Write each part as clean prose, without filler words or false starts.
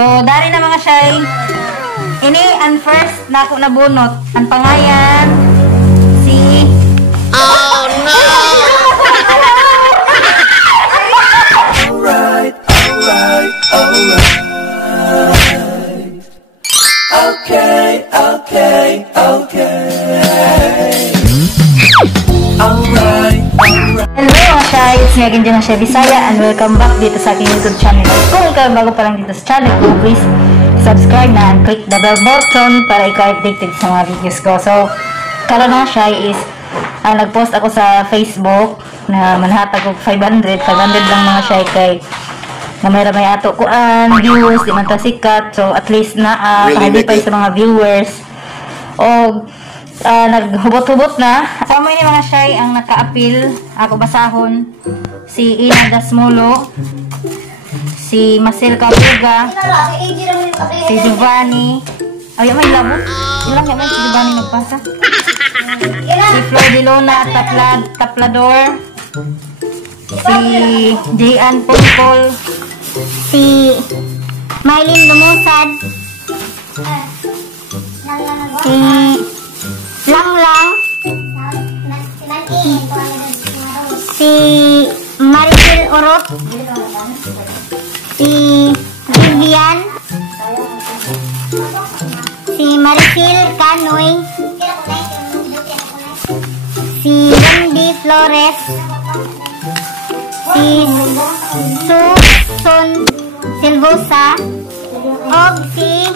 So, dari na mga shay. Ini ang first na ako nabunot. Ang pangayan, si... Oh, no! Alright. Okay. Alright. Hello mga shay, it's me again, Jenna Shay Bisaya, and welcome back dito sa aking YouTube channel. Kung ikaw bago pa lang dito sa channel ko, please subscribe na and click the bell button para ikaw updated sa mga videos ko. So, karon mga shay is nag-post ako sa Facebook na manhatag ko 500 lang mga shay kay na may ato ko views, di man ta sikat. So, at least na kahadipay sa mga viewers. O, naghubot-hubot na. Kasama ini mga shy ang naka-appeal. Ako basahon. Si Ina Dasmolo. Si Marcel Cabuga. Si Giovanni. Ay, may labo. Ilang may si Giovanni nagpasa. Si Flor de Luna Taplador. Si Jian Pungkol. Si Mylene Lumusad. Si Lang. Si Maricel Orot. Si Vivian. Si Maricel Canoy. Si Wendy Flores. Si Susan Silvosa. O si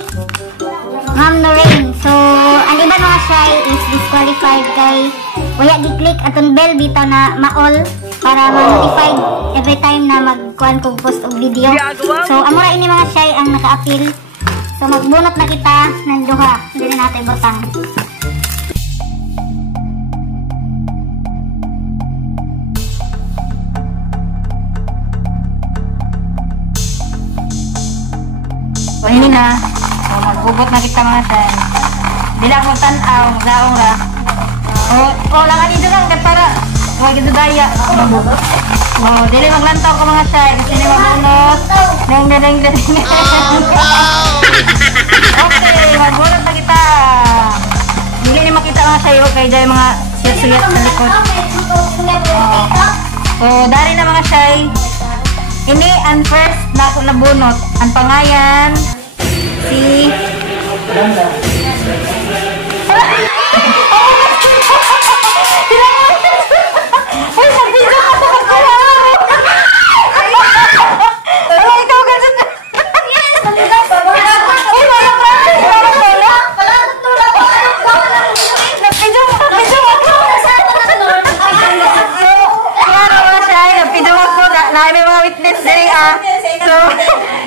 Ma'am Noreen. So, ang iba mga shy is disqualified kay waya gi-click atong bell bitaw na maol para ma-notified every time na magkuhan kong post og video. So, amura ini mga shy ang naka-appeal. So, magbunot na kita ng duha. Hindi na natin butang. So, ini na. So, magbubot na kita mga shy. Di na akong tanaw, daong ra. O lang dito lang, para huwag ito daya. O, dili maglantaw ko mga shy, kasi ni mabunot. Deng. Okay, magbunot na kita. Dili ni makita mga shy, okay, dahil mga suyat sa likod. So, dari na mga shy. Ini ang first na ako nabunot. Ang pangayan, si... So,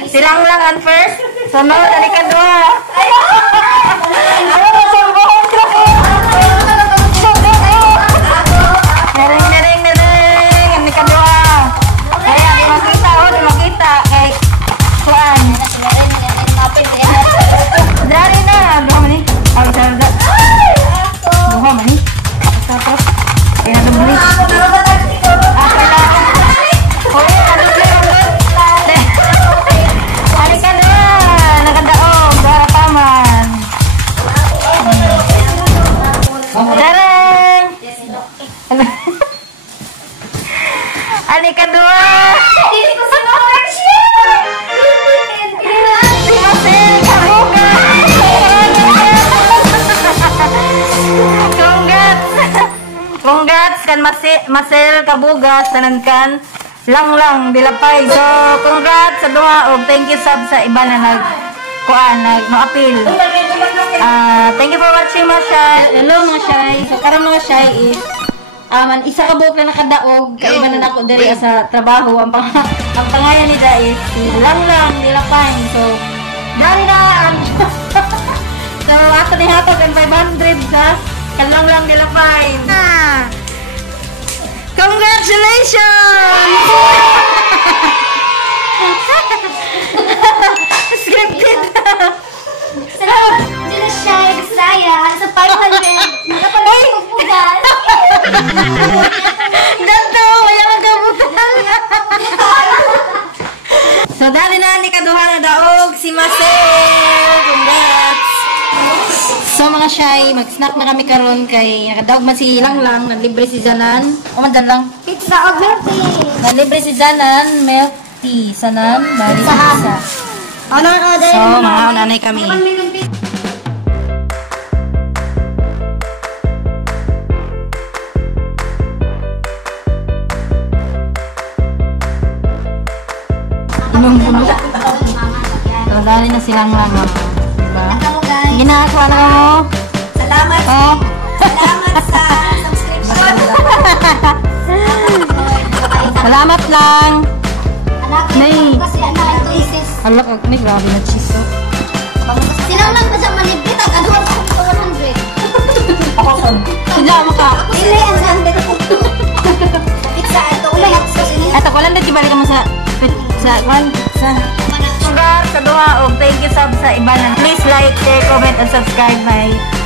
silang lang ang first. So, no, tali ka doon. Nering. Ang ka doon. Kaya, di makita. Kay, kuan. Dari na. Duha man eh. Ay, sarada. Duha man eh. Tapos, kaya nadubli. Ani kedua. Ini ko sa Congrats kan Marcel Cabuga sanankan lang dilapay. So congrats sa duha og thank you sub sa iba na no-appeal. Thank you for watching mga shy. Hello mga shy. So karon mga shy is isa ka buhok na nakadaog kay iba na ako diri sa trabaho. Ang pangalan nila is si Lang Dilapay. So dari na so ato ni hatag ang 500 sa Lang Dilapay. Congratulations! Scripted. Salamat Jenna Shay Bisaya sa 500. Nakapalit ko pugas. Dato, wala magkabutan. So, dali na ni kaduha na daog si si Marcel! Congrats! So mga shy, mag-snack na kami karon kay nakadaog man si Lang, nanlibre si Janan. O man lang. Pizza o milk tea. Nanlibre si Janan, milk tea. Sanan, bali sa. Order. So, mga unanay kami. Inom puno. So, dali na silang lang. Diba? Ginagawa na mo. Salamat. Oh. Salamat sa subscription. Salamat lang. Anak, Nay. kasi anak ito isis. Hala, ni grabe na cheese. Oh. Silang lang pa siya manibit. Ang aduhan ko sa 100. Ako son. Sila mo ka. Pili ang 100. Pizza ito. Ulay ako sa inyo. Eto, ko lang dito balik mo sa sugar sa duha og thank you sub sa iba na. Please like, share, comment, and subscribe my